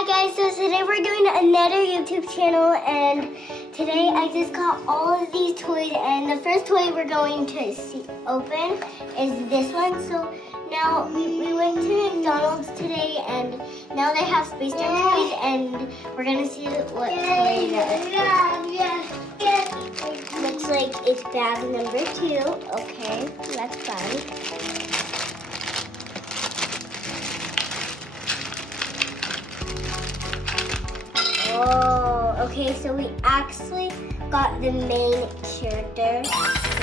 Hi guys, so today we're doing another YouTube channel, and today I just got all of these toys, and the first toy we're going to open is this one. So now we went to McDonald's today, and now they have Space Jam toys, and we're gonna see what toy that is. Looks like it's bag number 2. Okay, that's fun. Oh, okay, so we actually got the main character. I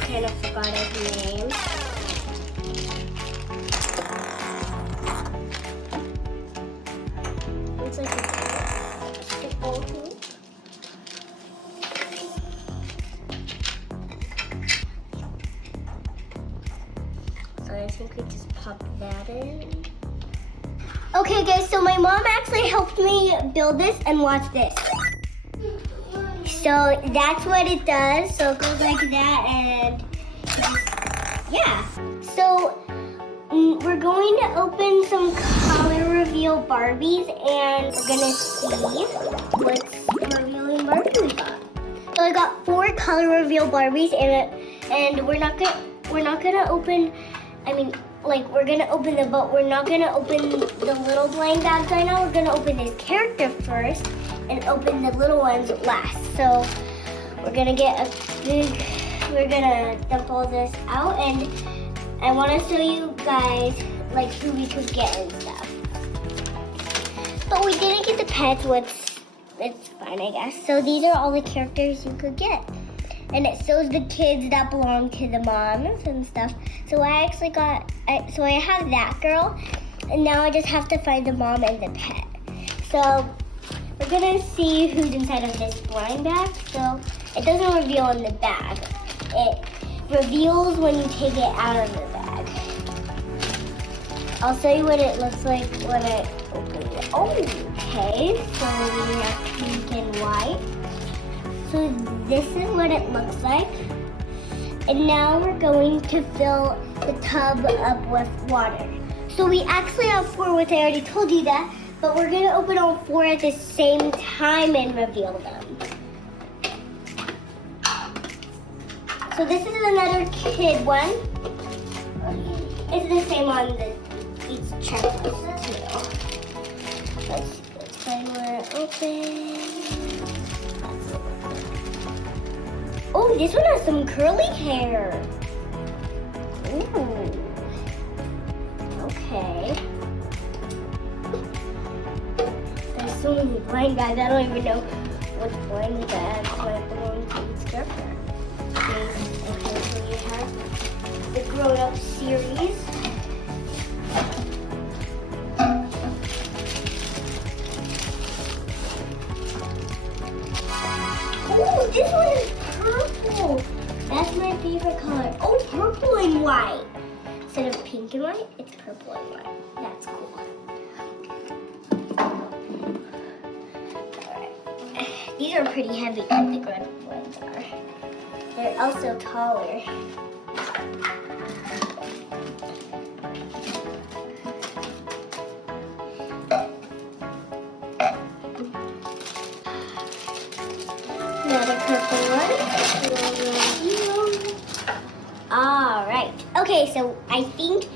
kind of forgot his name. Looks like a basketball hoop. So I think we just pop that in. Okay guys, so my mom actually helped me build this, and watch this. So that's what it does. So it goes like that, and yeah. So we're going to open some color reveal Barbies, and we're gonna see what's revealing Barbie we got. So I got 4 color reveal Barbies, and we're not gonna open. We're gonna open them, but we're not gonna open the little blind bags right now. We're gonna open this character first and open the little ones last. So we're gonna we're gonna dump all this out, and I wanna show you guys like who we could get and stuff. But we didn't get the pets, it's fine, I guess. So these are all the characters you could get. And it shows the kids that belong to the moms and stuff. So I actually so I have that girl, and now I just have to find the mom and the pet. So we're gonna see who's inside of this blind bag. So it doesn't reveal in the bag. It reveals when you take it out of the bag. I'll show you what it looks like when I open it. Oh, okay. So we have pink and white. So this is what it looks like. And now we're going to fill the tub up with water. So we actually have 4, which I already told you that, but we're gonna open all 4 at the same time and reveal them. So this is another kid one. It's the same on each checklist too. Let's find where it opens. Oh, this one has some curly hair. Ooh. Okay. There's so many blind bags. I don't even know which blind bags might belong to each character. Okay, so we have the grown-up series. Oh, this one is purple. That's my favorite color. Oh, purple and white. Instead of pink and white, it's purple and white. That's cool. Alright. These are pretty heavy, like the grown-up ones are. They're also taller. Another purple one. All right. Okay, so I think,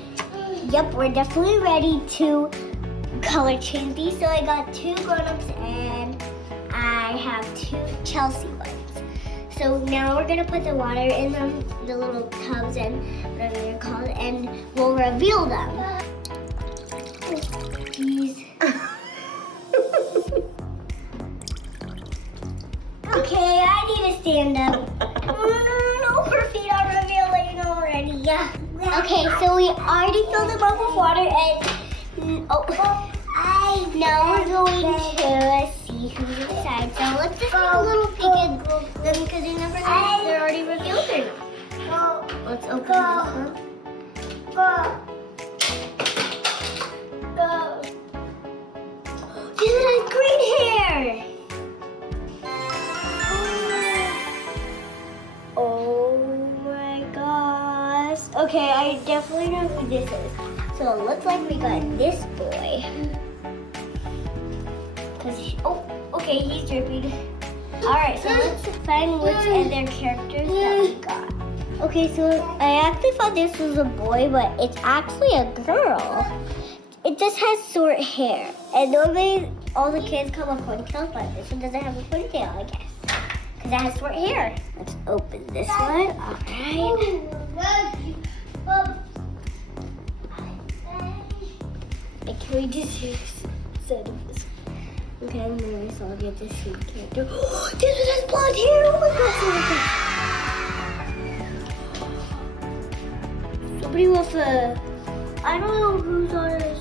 yep, we're definitely ready to color change these. So I got 2 grown-ups and I have 2 Chelsea ones. So now we're gonna put the water in them, the little tubs, and whatever they're called, and we'll reveal them. Jeez. Okay, I need to stand up. No, her feet are revealing already. Yeah. Okay, so we already filled them up with water, and now we're going to see who's inside. So let's just take a little peek at them, because you never know if they're already revealed or not. Let's open this one. This has green hair. Oh my gosh. Okay, I definitely know who this is. So it looks like we got this boy. Oh, okay, he's dripping. All right, so let's find which other characters that we got. Okay, so I actually thought this was a boy, but it's actually a girl. It just has short hair. And normally all the kids come with ponytails, but this one doesn't have a ponytail, I guess. Because it has short hair. Let's open this one. All right. And can we just use set of this? Okay, I'm nervous. I'll get this same character. Oh, this one has blonde hair. Oh my gosh. Somebody with a... I don't know who's on it.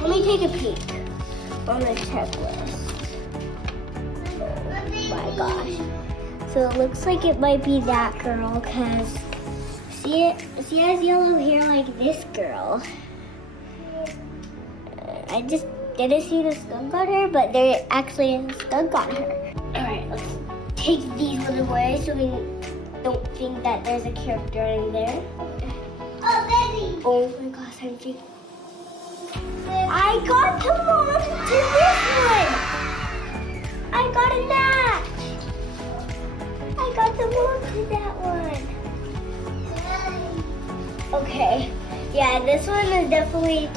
Let me take a peek on the checklist. Oh my gosh. So it looks like it might be that girl because she has yellow hair like this girl. I just didn't see the skunk on her, but there actually is a skunk on her. Alright, let's take these ones away so we don't think that there's a character in there. Oh, baby! Oh my gosh, I'm thinking. I got the mom to this one! I got a match! I got the mom to that one. Okay, yeah, this one is definitely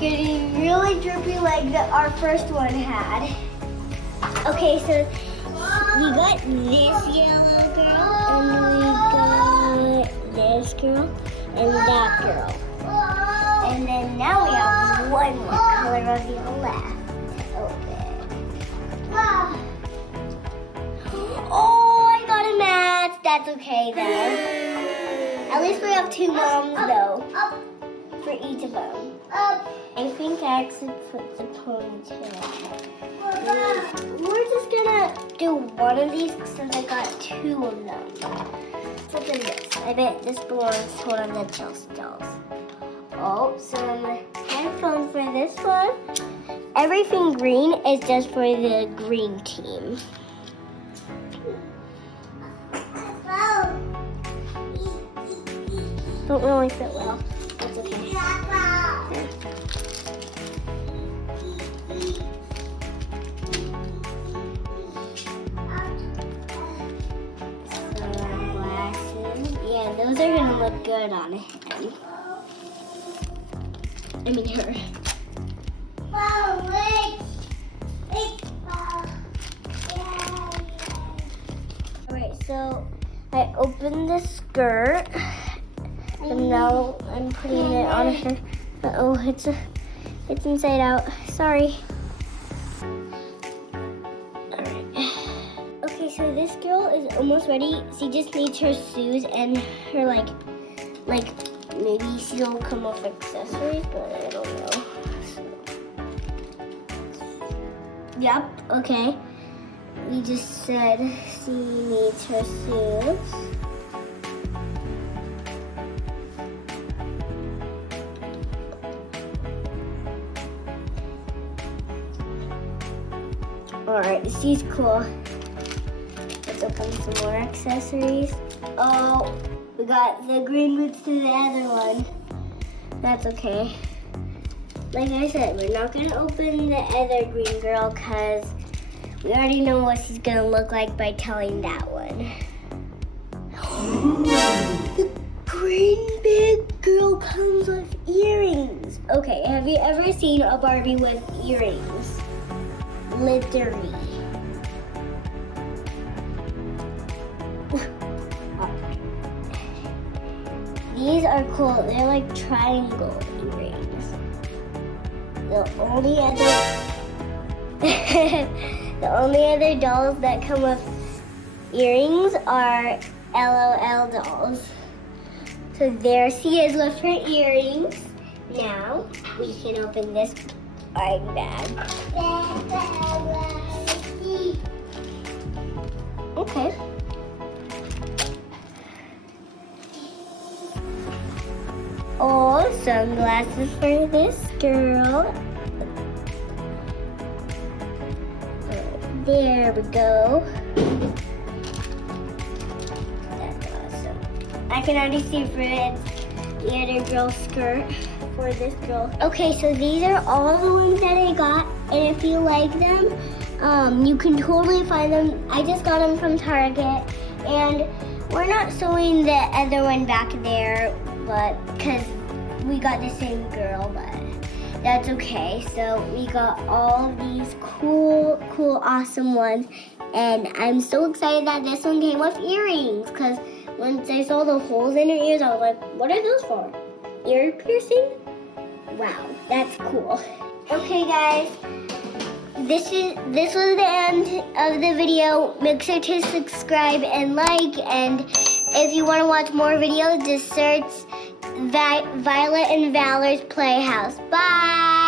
getting really drippy like our first one had. Okay, so we got this yellow girl, and we got this girl, and that girl. And then now we have one more color reveal left to open. Oh, I got a match. That's okay though. At least we have two moms though, for each of them. I think I actually put the ponytail. We're just gonna do one of these since I got two of them. What's in this? I bet this belongs to one of the Chelsea dolls. Oh, some headphones for this one. Everything green is just for the green team. Don't really fit well. That's okay. Sunglasses. Yeah, those are gonna look good on him. I mean her. Alright, so I opened the skirt and now I'm putting it on her. Uh-oh, it's inside out. Sorry. Alright. Okay, so this girl is almost ready. She just needs her shoes and her like maybe she'll come with accessories, but I don't know. Yep, okay. We just said she needs her shoes. Alright, she's cool. Let's open some more accessories. Oh, we got the green boots to the other one. That's okay. Like I said, we're not gonna open the other green girl because we already know what she's gonna look like by telling that one. The green big girl comes with earrings. Okay, have you ever seen a Barbie with earrings? Glittery. These are cool. They're like triangle earrings. The only other dolls that come with earrings are LOL dolls. So there she is with her earrings. Now we can open this art bag. Okay. Oh, sunglasses for this girl. There we go. That's awesome. I can already see for it the other girl's skirt for this girl. Okay, so these are all the ones that I got. And if you like them. You can totally find them. I just got them from Target, and we're not sewing the other one back there, but because we got the same girl, but that's okay. So we got all of these cool, awesome ones, and I'm so excited that this one came with earrings, because once I saw the holes in her ears, I was like, what are those for? Ear piercing? Wow, that's cool. Okay, guys. This was the end of the video. Make sure to subscribe and like, and if you want to watch more videos, just search Violet and Valor's Playhouse. Bye!